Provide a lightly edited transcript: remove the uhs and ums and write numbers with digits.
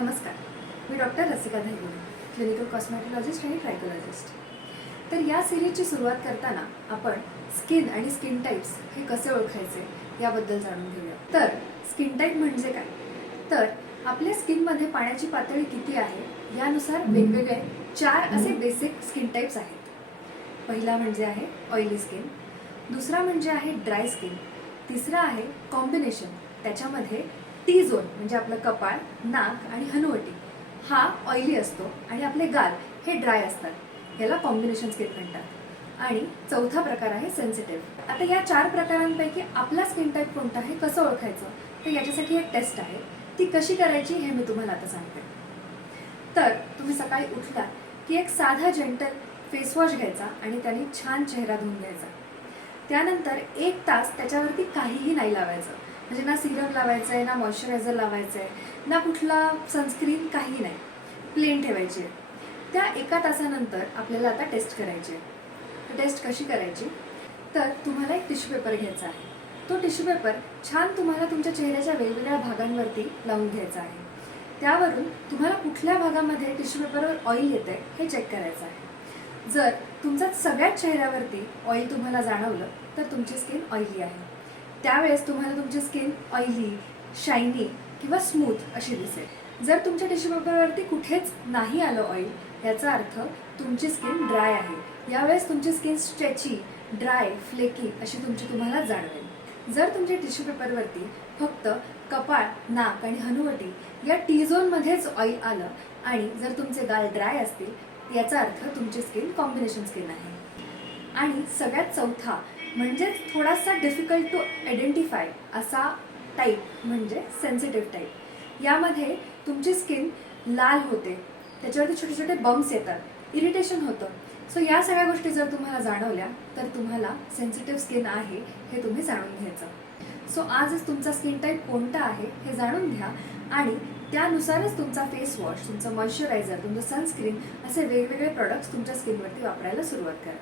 नमस्कार, मी doctor Rasika Dhaygude, clinical कॉस्मेटॉलॉजिस्ट आणि ट्रायकोलॉजिस्ट. तर या सिरीजची सुरुवात करताना आपण स्किन आणि स्किन टाईप्स हे कसे ओळखायचे याबद्दल जाणून घेऊया. तर स्किन टाईप म्हणजे काय? तर आपल्या स्किनमध्ये पाण्याची पातळी किती आहे यानुसार वेगवेगळे 4 असे बेसिक स्किन टाईप्स आहेत. पहिला म्हणजे आहे ऑइली स्किन, दुसरा म्हणजे आहे ड्राय स्किन, तिसरा आहे कॉम्बिनेशन. त्याच्यामध्ये टी झोन म्हणजे आपलं कपाळ, नाक आणि हनुवटी हा ऑइली असतो आणि आपले गाल हे ड्राय असतात. याला कॉम्बिनेशन स्किन म्हणतात. आणि चौथा प्रकार आहे सेन्सिटिव्ह. आता या 4 प्रकारांपैकी आपला स्किन टाईप कोणता आहे कसं ओळखायचं, तर याच्यासाठी एक टेस्ट आहे. ती कशी करायची हे मी तुम्हाला आता सांगते. तर तुम्ही सकाळी उठलात की एक साधा जेंटल फेस वॉश घ्यायचा आणि त्याने छान चेहरा धुवून घ्यायचा. त्यानंतर 1 तास त्याच्यावरती काहीही नाही लावायचं, म्हणजे ना सिरम लावायचं आहे, ना मॉइश्चरायझर लावायचं आहे, ना कुठला सनस्क्रीन, काही नाही, प्लेन ठेवायची आहे. त्या 1 तासानंतर आपल्याला आता टेस्ट करायची आहे. टेस्ट कशी करायची, तर तुम्हाला एक टिश्यू पेपर घ्यायचा आहे. तो टिश्यू पेपर छान तुम्हाला तुमच्या चेहऱ्याच्या वेगवेगळ्या भागांवरती लावून घ्यायचा आहे. त्यावरून तुम्हाला कुठल्या भागामध्ये टिश्यू पेपरवर ऑइल येत आहे हे चेक करायचं आहे. जर तुमचा सगळ्याच चेहऱ्यावरती ऑइल तुम्हाला जाणवलं तर तुमची स्किन ऑइली आहे. त्यावेळेस तुम्हाला तुमची स्किन ऑइली, शायनी किंवा स्मूथ अशी दिसेल. जर तुमच्या टिश्यू पेपरवरती कुठेच नाही आलं ऑइल, याचा अर्थ तुमची स्किन ड्राय आहे. यावेळेस तुमची स्किन स्ट्रेची, ड्राय, फ्लेकी अशी तुम्हाला जाणवेल. जर तुमच्या टिश्यू पेपरवरती फक्त कपाळ, नाक आणि हनुवटी या टी झोनमध्येच ऑइल आलं आणि जर तुमचे गाल ड्राय असतील, याचा अर्थ तुमची स्किन कॉम्बिनेशन स्किन आहे. आणि सगळ्यात चौथा म्हणजेच थोडासा डिफिकल्ट टू आयडेंटिफाय असा टाईप म्हणजे सेन्सिटिव्ह टाईप. यामध्ये तुमची स्किन लाल होते, त्याच्यावरती छोटे छोटे बम्प्स येतात, इरिटेशन होतं. सो या सगळ्या गोष्टी जर तुम्हाला जाणवल्या तर तुम्हाला सेन्सिटिव्ह स्किन आहे हे तुम्ही जाणून घ्यायचं. सो आजच तुमचा स्किन टाईप कोणता आहे हे जाणून घ्या आणि त्यानुसारच तुमचा फेस वॉश, तुमचं मॉइश्चरायझर, तुमचं सनस्क्रीन असे वेगवेगळे प्रोडक्ट्स तुमच्या स्किनवरती वापरायला सुरुवात करा.